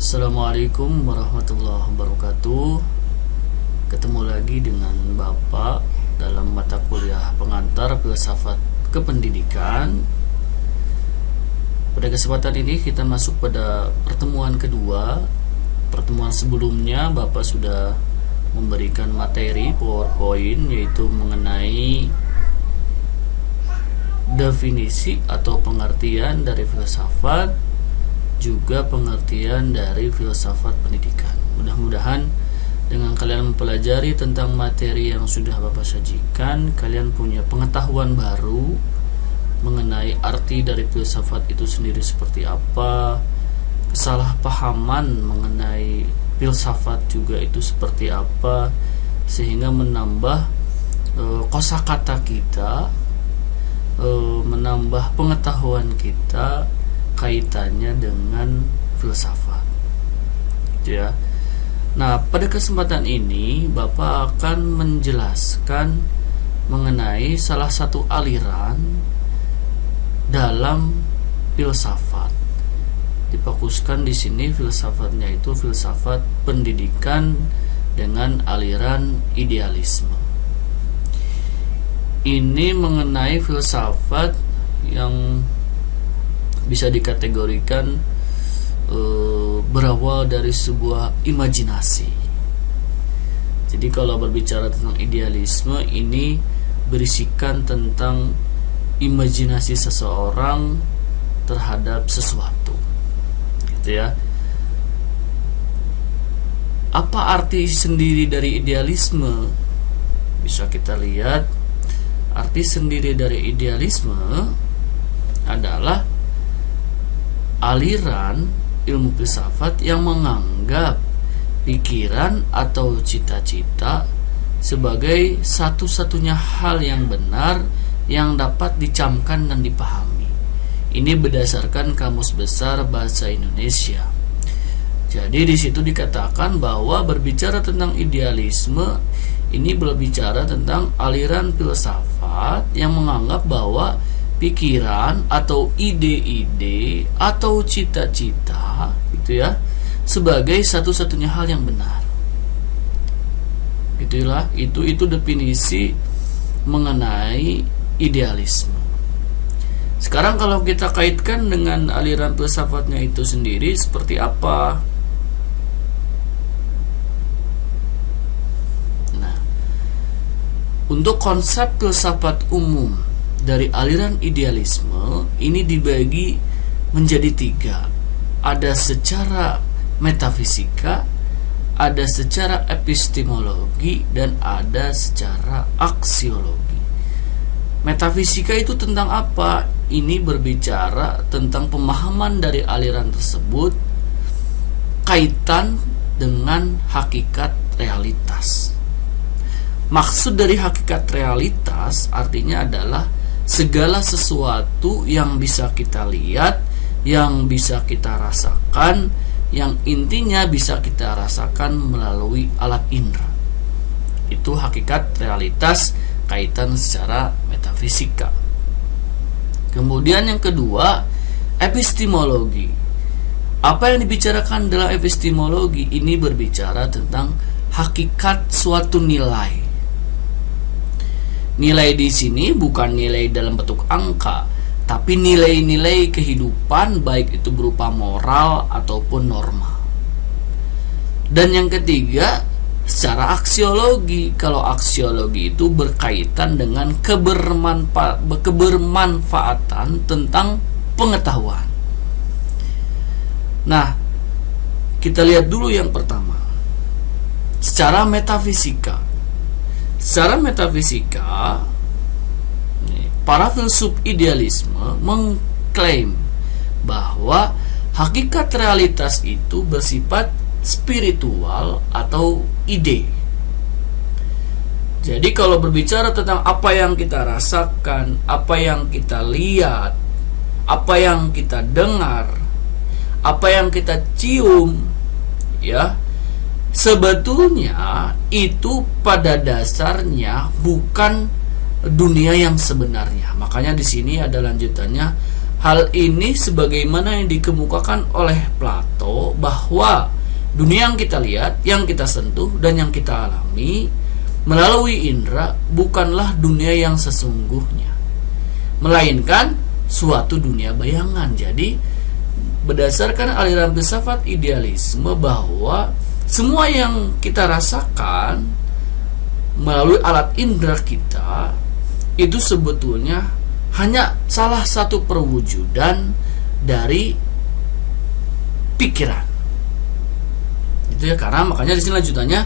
Assalamualaikum warahmatullahi wabarakatuh. Ketemu lagi dengan Bapak dalam mata kuliah pengantar filsafat kependidikan. Pada kesempatan ini kita masuk pada pertemuan kedua. Pertemuan sebelumnya Bapak sudah memberikan materi PowerPoint, yaitu mengenai definisi atau pengertian dari filsafat, juga pengertian dari filsafat pendidikan. Mudah-mudahan dengan kalian mempelajari tentang materi yang sudah Bapak sajikan, kalian punya pengetahuan baru mengenai arti dari filsafat itu sendiri seperti apa, kesalahpahaman mengenai filsafat juga itu seperti apa, sehingga menambah kosakata kita, menambah pengetahuan kita kaitannya dengan filsafat, gitu ya. Nah, pada kesempatan ini Bapak akan menjelaskan mengenai salah satu aliran dalam filsafat. Difokuskan di sini filsafatnya itu filsafat pendidikan dengan aliran idealisme. Ini mengenai filsafat yang bisa dikategorikan berawal dari sebuah imajinasi. Jadi kalau berbicara tentang idealisme, ini berisikan tentang imajinasi seseorang terhadap sesuatu, gitu ya. Apa arti sendiri dari idealisme? Bisa kita lihat, arti sendiri dari idealisme adalah aliran ilmu filsafat yang menganggap pikiran atau cita-cita sebagai satu-satunya hal yang benar yang dapat dicamkan dan dipahami. Ini berdasarkan Kamus Besar Bahasa Indonesia. Jadi di situ dikatakan bahwa berbicara tentang idealisme ini berbicara tentang aliran filsafat yang menganggap bahwa pikiran atau ide-ide atau cita-cita gitu ya sebagai satu-satunya hal yang benar. Gitulah, itu definisi mengenai idealisme. Sekarang kalau kita kaitkan dengan aliran filsafatnya itu sendiri seperti apa? Nah, untuk konsep filsafat umum dari aliran idealisme ini dibagi menjadi tiga. Ada secara metafisika, ada secara epistemologi, dan ada secara aksiologi. Metafisika itu tentang apa? Ini berbicara tentang pemahaman dari aliran tersebut kaitan dengan hakikat realitas. Maksud dari hakikat realitas artinya adalah segala sesuatu yang bisa kita lihat, yang bisa kita rasakan, yang intinya bisa kita rasakan melalui alat indera. Itu hakikat realitas kaitan secara metafisika. Kemudian yang kedua, epistemologi. Apa yang dibicarakan dalam epistemologi? Ini berbicara tentang hakikat suatu nilai. Nilai di sini bukan nilai dalam bentuk angka, tapi nilai-nilai kehidupan, baik itu berupa moral ataupun norma. Dan yang ketiga, secara aksiologi. Kalau aksiologi itu berkaitan dengan kebermanfaatan tentang pengetahuan. Nah, kita lihat dulu yang pertama. Secara metafisika. Secara metafisika, para filsuf idealisme mengklaim bahwa hakikat realitas itu bersifat spiritual atau ide. Jadi kalau berbicara tentang apa yang kita rasakan, apa yang kita lihat, apa yang kita dengar, apa yang kita cium, ya, sebetulnya itu pada dasarnya bukan dunia yang sebenarnya. Makanya di sini ada lanjutannya. Hal ini sebagaimana yang dikemukakan oleh Plato bahwa dunia yang kita lihat, yang kita sentuh, dan yang kita alami melalui indera bukanlah dunia yang sesungguhnya, melainkan suatu dunia bayangan. Jadi berdasarkan aliran filsafat idealisme bahwa semua yang kita rasakan melalui alat indera kita itu sebetulnya hanya salah satu perwujudan dari pikiran. Itu ya, karena makanya di sini lanjutannya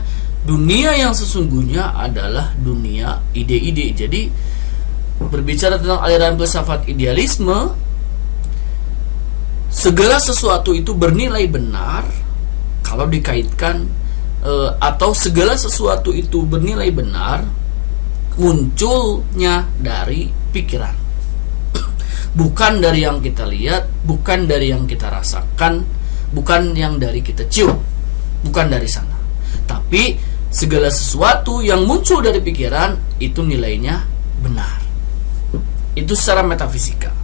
dunia yang sesungguhnya adalah dunia ide-ide. Jadi berbicara tentang aliran filsafat idealisme, segala sesuatu itu bernilai benar kalau dikaitkan atau segala sesuatu itu bernilai benar munculnya dari pikiran, bukan dari yang kita lihat, bukan dari yang kita rasakan, bukan yang dari kita cium, bukan dari sana. Tapi segala sesuatu yang muncul dari pikiran itu nilainya benar. Itu secara metafisika.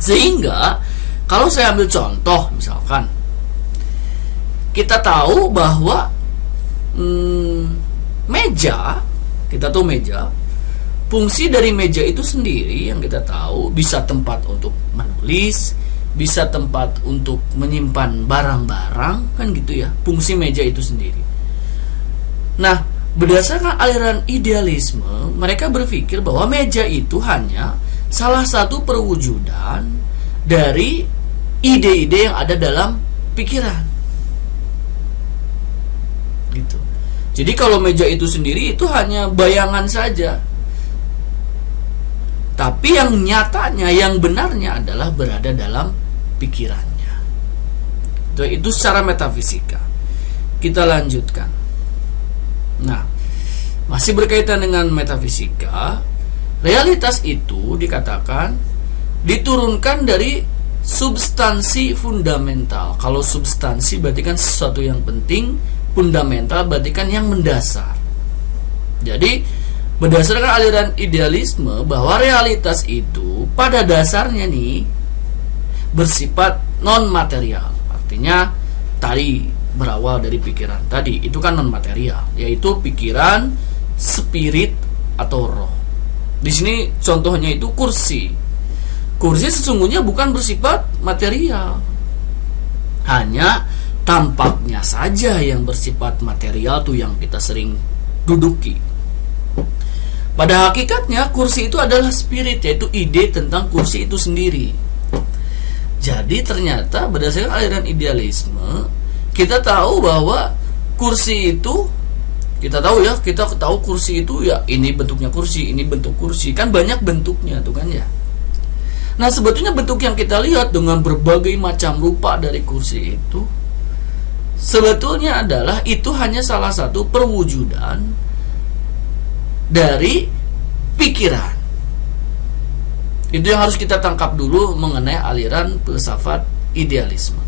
Sehingga kalau saya ambil contoh, misalkan kita tahu bahwa meja, kita tahu meja, fungsi dari meja itu sendiri yang kita tahu bisa tempat untuk menulis, bisa tempat untuk menyimpan barang-barang, kan gitu ya, fungsi meja itu sendiri. Nah, berdasarkan aliran idealisme, mereka berpikir bahwa meja itu hanya salah satu perwujudan dari ide-ide yang ada dalam pikiran. Gitu. Jadi kalau meja itu sendiri itu hanya bayangan saja. Tapi yang nyatanya, yang benarnya adalah berada dalam pikirannya. Itu secara metafisika. Kita lanjutkan. Nah, masih berkaitan dengan metafisika, realitas itu dikatakan diturunkan dari substansi fundamental. Kalau substansi berarti kan sesuatu yang penting, fundamental berarti kan yang mendasar. Jadi berdasarkan aliran idealisme bahwa realitas itu pada dasarnya nih bersifat non material. Artinya tadi berawal dari pikiran tadi, itu kan non material, yaitu pikiran, spirit atau roh. Di sini contohnya itu kursi. Kursi sesungguhnya bukan bersifat material, hanya tampaknya saja yang bersifat material tuh yang kita sering duduki. Pada hakikatnya kursi itu adalah spirit, yaitu ide tentang kursi itu sendiri. Jadi ternyata berdasarkan aliran idealisme, kita tahu bahwa kursi itu, kita tahu kursi itu ya ini bentuknya kursi, ini bentuk kursi, kan banyak bentuknya tuh kan ya. Nah, sebetulnya bentuk yang kita lihat dengan berbagai macam rupa dari kursi itu sebetulnya adalah itu hanya salah satu perwujudan dari pikiran. Itu yang harus kita tangkap dulu mengenai aliran filsafat idealisme.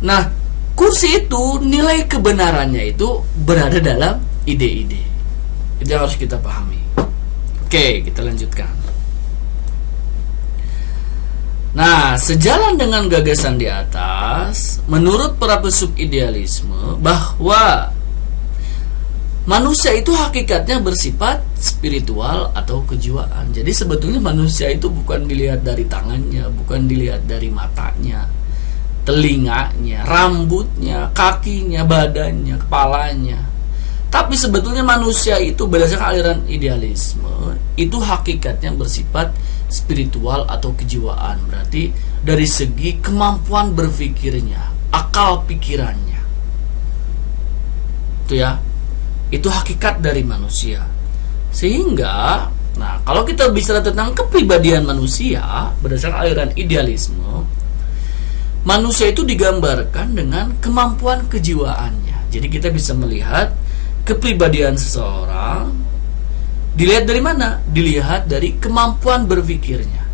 Nah, kursi itu nilai kebenarannya itu berada dalam ide-ide. Itu yang harus kita pahami. Oke, kita lanjutkan. Nah, sejalan dengan gagasan di atas, menurut para filsuf idealisme bahwa manusia itu hakikatnya bersifat spiritual atau kejiwaan. Jadi sebetulnya manusia itu bukan dilihat dari tangannya, bukan dilihat dari matanya, telinganya, rambutnya, kakinya, badannya, kepalanya. Tapi sebetulnya manusia itu berdasarkan aliran idealisme itu hakikatnya bersifat spiritual atau kejiwaan. Berarti dari segi kemampuan berpikirnya, akal pikirannya. Itu ya. Itu hakikat dari manusia. Sehingga, nah, kalau kita bicara tentang kepribadian manusia berdasarkan aliran idealisme, manusia itu digambarkan dengan kemampuan kejiwaannya. Jadi kita bisa melihat kepribadian seseorang dilihat dari mana? Dilihat dari kemampuan berpikirnya,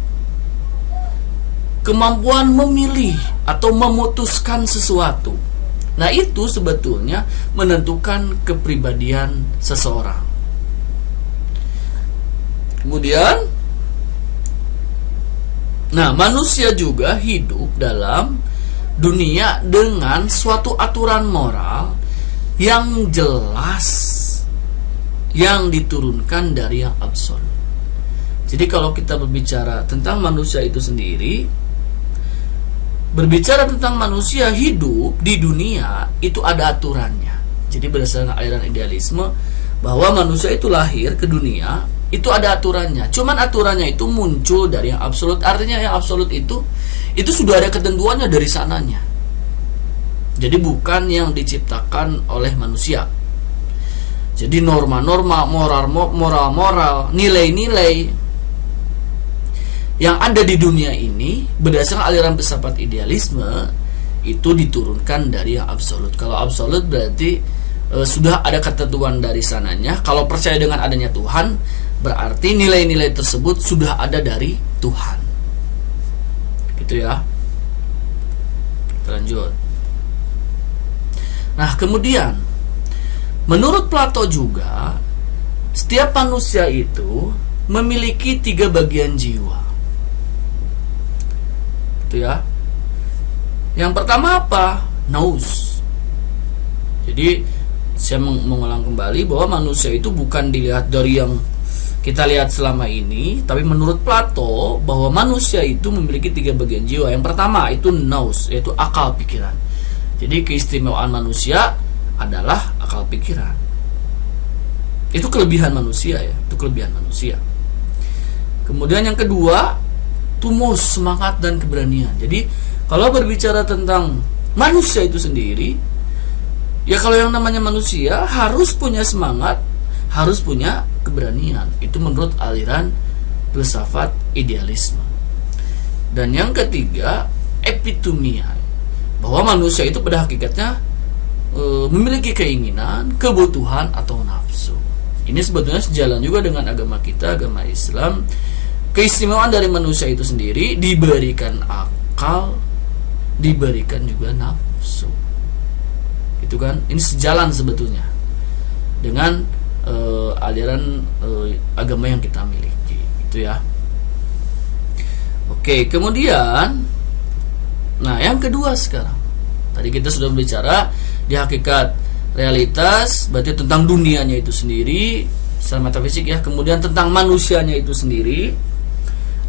kemampuan memilih atau memutuskan sesuatu. Nah, itu sebetulnya menentukan kepribadian seseorang. Kemudian Nah, manusia juga hidup dalam dunia dengan suatu aturan moral yang jelas, yang diturunkan dari yang absolut. Jadi kalau kita berbicara tentang manusia itu sendiri, berbicara tentang manusia hidup di dunia, itu ada aturannya. Jadi berdasarkan aliran idealisme, bahwa manusia itu lahir ke dunia, itu ada aturannya. Cuman aturannya itu muncul dari yang absolut. Artinya yang absolut itu sudah ada ketentuannya dari sananya. Jadi bukan yang diciptakan oleh manusia. Jadi norma-norma, moral, nilai-nilai yang ada di dunia ini berdasarkan aliran filsafat idealisme itu diturunkan dari yang absolut. Kalau absolut berarti sudah ada ketentuan dari sananya. Kalau percaya dengan adanya Tuhan, berarti nilai-nilai tersebut sudah ada dari Tuhan. Gitu ya. Kita lanjut. Nah, kemudian menurut Plato juga, setiap manusia itu memiliki 3 bagian jiwa. Itu ya. Yang pertama apa? Nous. Jadi saya mengulang kembali bahwa manusia itu bukan dilihat dari yang kita lihat selama ini, tapi menurut Plato bahwa manusia itu memiliki 3 bagian jiwa. Yang pertama itu nous, yaitu akal pikiran. Jadi keistimewaan manusia adalah akal pikiran. Itu kelebihan manusia ya, itu kelebihan manusia. Kemudian yang kedua, tumus, semangat dan keberanian. Jadi kalau berbicara tentang manusia itu sendiri, ya kalau yang namanya manusia harus punya semangat, harus punya keberanian. Itu menurut aliran filsafat idealisme. Dan yang ketiga, epitumia, bahwa manusia itu pada hakikatnya memiliki keinginan, kebutuhan atau nafsu. Ini sebetulnya sejalan juga dengan agama kita, agama Islam. Keistimewaan dari manusia itu sendiri diberikan akal, diberikan juga nafsu. Itu kan, ini sejalan sebetulnya dengan aliran agama yang kita miliki, itu ya. Oke, kemudian nah, yang kedua sekarang. Tadi kita sudah berbicara di hakikat realitas, berarti tentang dunianya itu sendiri secara metafisik ya. Kemudian tentang manusianya itu sendiri.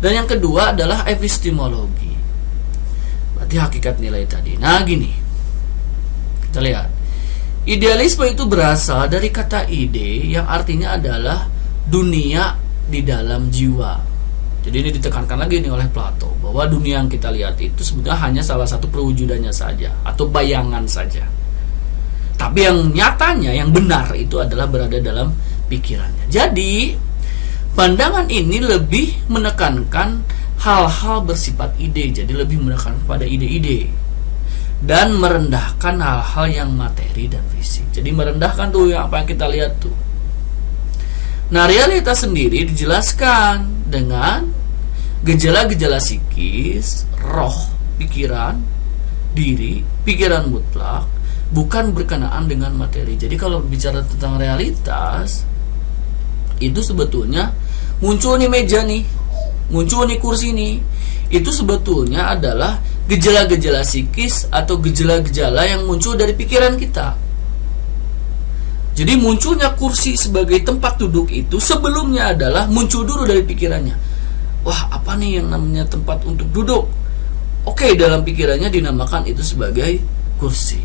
Dan yang kedua adalah epistemologi. Berarti hakikat nilai tadi. Nah, gini. Kita lihat. Idealisme itu berasal dari kata ide yang artinya adalah dunia di dalam jiwa. Jadi ini ditekankan lagi nih oleh Plato, bahwa dunia yang kita lihat itu sebetulnya hanya salah satu perwujudannya saja, atau bayangan saja. Tapi yang nyatanya, yang benar itu adalah berada dalam pikirannya. Jadi pandangan ini lebih menekankan hal-hal bersifat ide. Jadi lebih menekankan pada ide-ide, dan merendahkan hal-hal yang materi dan fisik. Jadi merendahkan tuh yang apa yang kita lihat tuh. Nah, realitas sendiri dijelaskan dengan gejala-gejala psikis, roh, pikiran, diri, pikiran mutlak, bukan berkenaan dengan materi. Jadi kalau bicara tentang realitas, itu sebetulnya muncul nih meja nih, muncul nih kursi nih, itu sebetulnya adalah gejala-gejala psikis atau gejala-gejala yang muncul dari pikiran kita. Jadi munculnya kursi sebagai tempat duduk itu sebelumnya adalah muncul dulu dari pikirannya. Wah, apa nih yang namanya tempat untuk duduk? Oke, dalam pikirannya dinamakan itu sebagai kursi.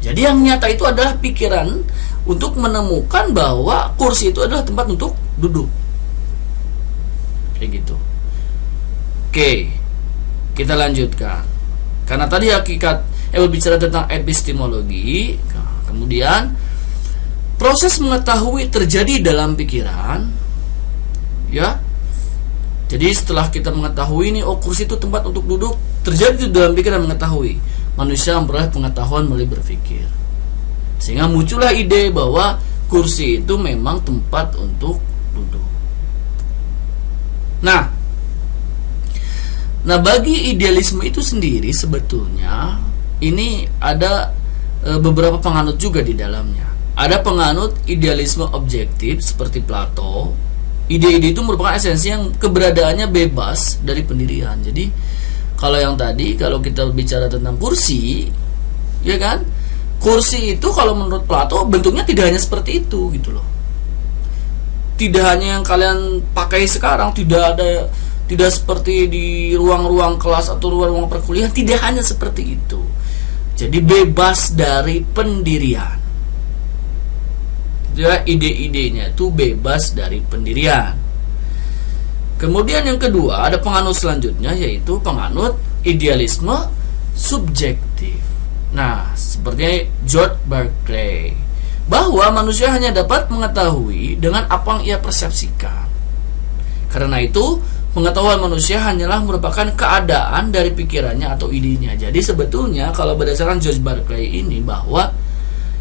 Jadi yang nyata itu adalah pikiran untuk menemukan bahwa kursi itu adalah tempat untuk duduk. Kayak gitu. Oke, kita lanjutkan. Karena tadi hakikat berbicara tentang epistemologi, kemudian proses mengetahui terjadi dalam pikiran, ya. Jadi setelah kita mengetahui ini, oh kursi itu tempat untuk duduk, terjadi di dalam pikiran mengetahui. Manusia memperoleh pengetahuan melalui berpikir, sehingga muncullah ide bahwa kursi itu memang tempat untuk duduk. Nah, bagi idealisme itu sendiri sebetulnya ini ada beberapa penganut juga di dalamnya. Ada penganut idealisme objektif seperti Plato, Ide-ide itu merupakan esensi yang keberadaannya bebas dari pendirian. Jadi kalau yang tadi, kalau kita bicara tentang kursi, ya kan, kursi itu kalau menurut Plato bentuknya tidak hanya seperti itu gitu loh. Tidak hanya yang kalian pakai sekarang, tidak seperti di ruang-ruang kelas atau ruang-ruang perkuliahan, tidak hanya seperti itu. Jadi bebas dari pendirian. Ya, ide-idenya itu bebas dari pendirian. Kemudian yang kedua, ada penganut selanjutnya, yaitu penganut idealisme subjektif. Nah, seperti George Berkeley, bahwa manusia hanya dapat mengetahui dengan apa yang ia persepsikan. Karena itu, pengetahuan manusia hanyalah merupakan keadaan dari pikirannya atau idenya. Jadi sebetulnya kalau berdasarkan George Berkeley ini, bahwa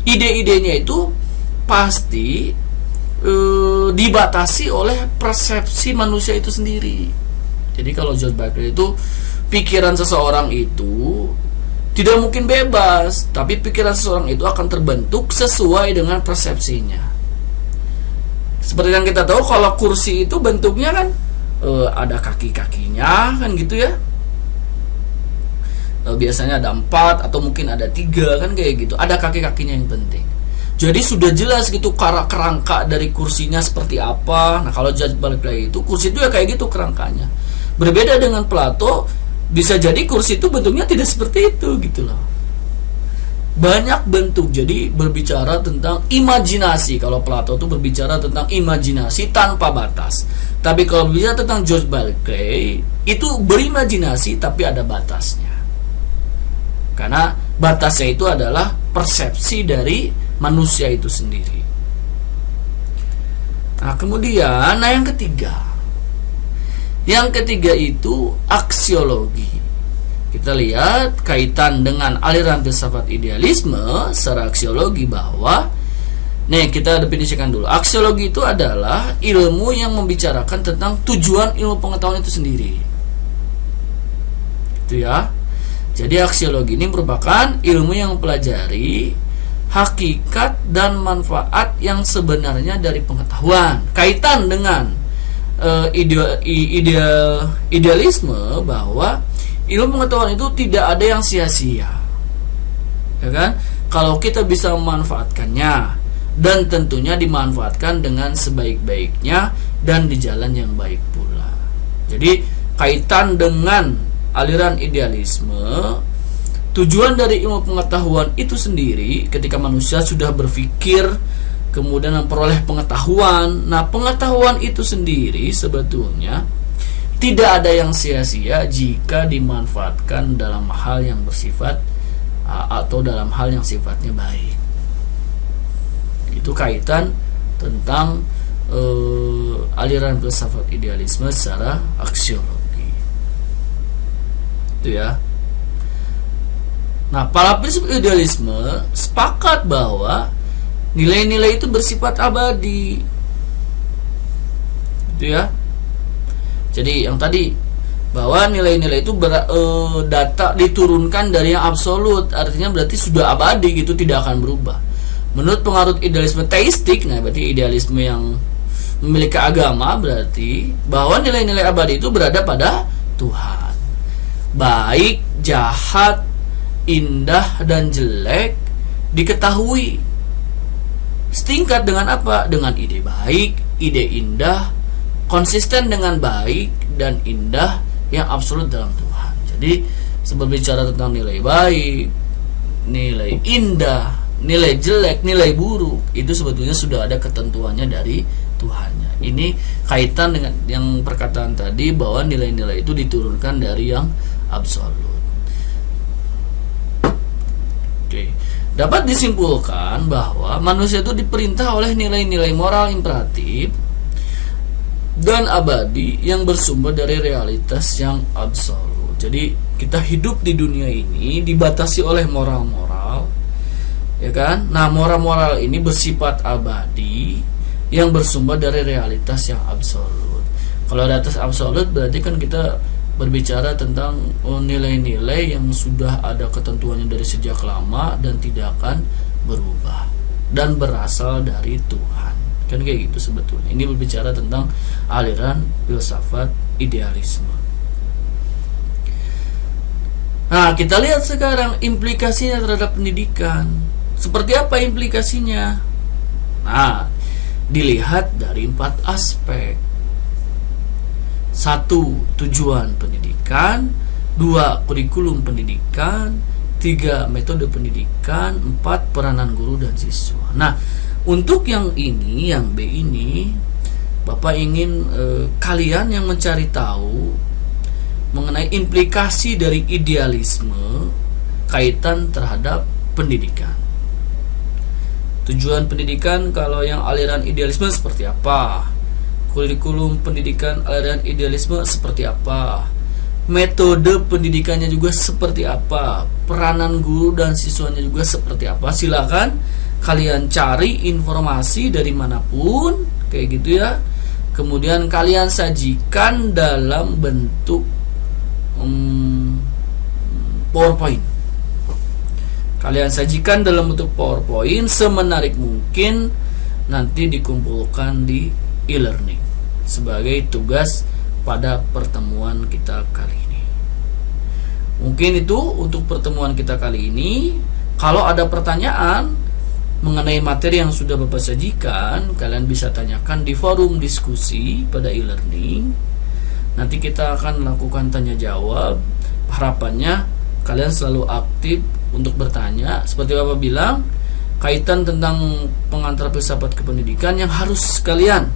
ide-idenya itu pasti dibatasi oleh persepsi manusia itu sendiri. Jadi kalau George Berkeley itu, pikiran seseorang itu tidak mungkin bebas, tapi pikiran seseorang itu akan terbentuk sesuai dengan persepsinya. Seperti yang kita tahu, kalau kursi itu bentuknya kan ada kaki-kakinya kan gitu ya. Biasanya ada 4 atau mungkin ada 3 kan kayak gitu. Ada kaki-kakinya yang penting. Jadi sudah jelas gitu kerangka dari kursinya seperti apa. Nah kalau George Berkeley itu, kursi itu ya kayak gitu kerangkanya. Berbeda dengan Plato, bisa jadi kursi itu bentuknya tidak seperti itu gitu loh. Banyak bentuk. Jadi berbicara tentang imajinasi. Kalau Plato itu berbicara tentang imajinasi tanpa batas. Tapi kalau berbicara tentang George Berkeley, itu berimajinasi tapi ada batasnya. Karena batasnya itu adalah persepsi dari manusia itu sendiri. Nah kemudian, yang ketiga. Yang ketiga itu aksiologi. Kita lihat kaitan dengan aliran filsafat idealisme secara aksiologi, bahwa kita definisikan dulu. Aksiologi itu adalah ilmu yang membicarakan tentang tujuan ilmu pengetahuan itu sendiri. Itu ya. Jadi aksiologi ini merupakan ilmu yang mempelajari hakikat dan manfaat yang sebenarnya dari pengetahuan. Kaitan dengan idealisme, bahwa ilmu pengetahuan itu tidak ada yang sia-sia, ya kan? Kalau kita bisa memanfaatkannya, dan tentunya dimanfaatkan dengan sebaik-baiknya dan di jalan yang baik pula. Jadi kaitan dengan aliran idealisme, tujuan dari ilmu pengetahuan itu sendiri, ketika manusia sudah berpikir kemudian memperoleh pengetahuan. Nah, pengetahuan itu sendiri sebetulnya tidak ada yang sia-sia jika dimanfaatkan dalam hal yang bersifat atau dalam hal yang sifatnya baik. Itu kaitan tentang aliran filsafat idealisme secara aksiologi. Itu ya. Nah, para prinsip idealisme sepakat bahwa nilai-nilai itu bersifat abadi. Itu ya. Jadi yang tadi, bahwa nilai-nilai itu data diturunkan dari yang absolut, artinya berarti sudah abadi gitu, tidak akan berubah. Menurut pengarut idealisme teistik, nah berarti idealisme yang memiliki agama, berarti bahwa nilai-nilai abadi itu berada pada Tuhan. Baik, jahat, indah dan jelek diketahui setingkat dengan apa? Dengan ide baik, ide indah, konsisten dengan baik dan indah yang absolut dalam Tuhan. Jadi berbicara tentang nilai baik, nilai indah, nilai jelek, nilai buruk, itu sebetulnya sudah ada ketentuannya dari Tuhannya. Ini kaitan dengan yang perkataan tadi, bahwa nilai-nilai itu diturunkan dari yang absolut. Oke. Dapat disimpulkan bahwa manusia itu diperintah oleh nilai-nilai moral imperatif dan abadi yang bersumber dari realitas yang absolut. Jadi kita hidup di dunia ini dibatasi oleh moral-moral, ya kan? Nah, moral-moral ini bersifat abadi yang bersumber dari realitas yang absolut. Kalau realitas absolut berarti kan kita berbicara tentang nilai-nilai yang sudah ada ketentuannya dari sejak lama dan tidak akan berubah dan berasal dari Tuhan. Kan kayak gitu sebetulnya. Ini berbicara tentang aliran filsafat idealisme. Nah, kita lihat sekarang implikasinya terhadap pendidikan. Seperti apa implikasinya? Nah, dilihat dari 4 aspek. 1. Tujuan pendidikan. 2. Kurikulum pendidikan. 3. Metode pendidikan. 4. Peranan guru dan siswa. Nah, untuk yang ini, yang B ini, Bapak ingin kalian yang mencari tahu mengenai implikasi dari idealisme kaitan terhadap pendidikan. Tujuan pendidikan kalau yang aliran idealisme seperti apa? Kurikulum pendidikan aliran idealisme seperti apa? Metode pendidikannya juga seperti apa? Peranan guru dan siswanya juga seperti apa? Silakan kalian cari informasi dari manapun, kayak gitu ya. Kemudian kalian sajikan dalam bentuk PowerPoint. Kalian sajikan dalam bentuk PowerPoint semenarik mungkin, nanti dikumpulkan di e-learning sebagai tugas pada pertemuan kita kali ini. Mungkin itu untuk pertemuan kita kali ini. Kalau ada pertanyaan mengenai materi yang sudah Bapak sajikan, kalian bisa tanyakan di forum diskusi pada e-learning. Nanti kita akan melakukan tanya jawab. Harapannya kalian selalu aktif untuk bertanya. Seperti Bapak bilang, kaitan tentang pengantar filsafat kependidikan yang harus kalian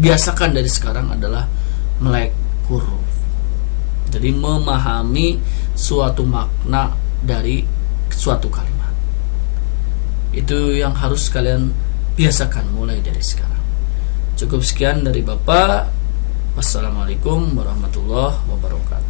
biasakan dari sekarang adalah melek huruf. Jadi memahami suatu makna dari suatu kalimat. Itu yang harus kalian biasakan mulai dari sekarang. Cukup sekian dari Bapak. Wassalamualaikum warahmatullahi wabarakatuh.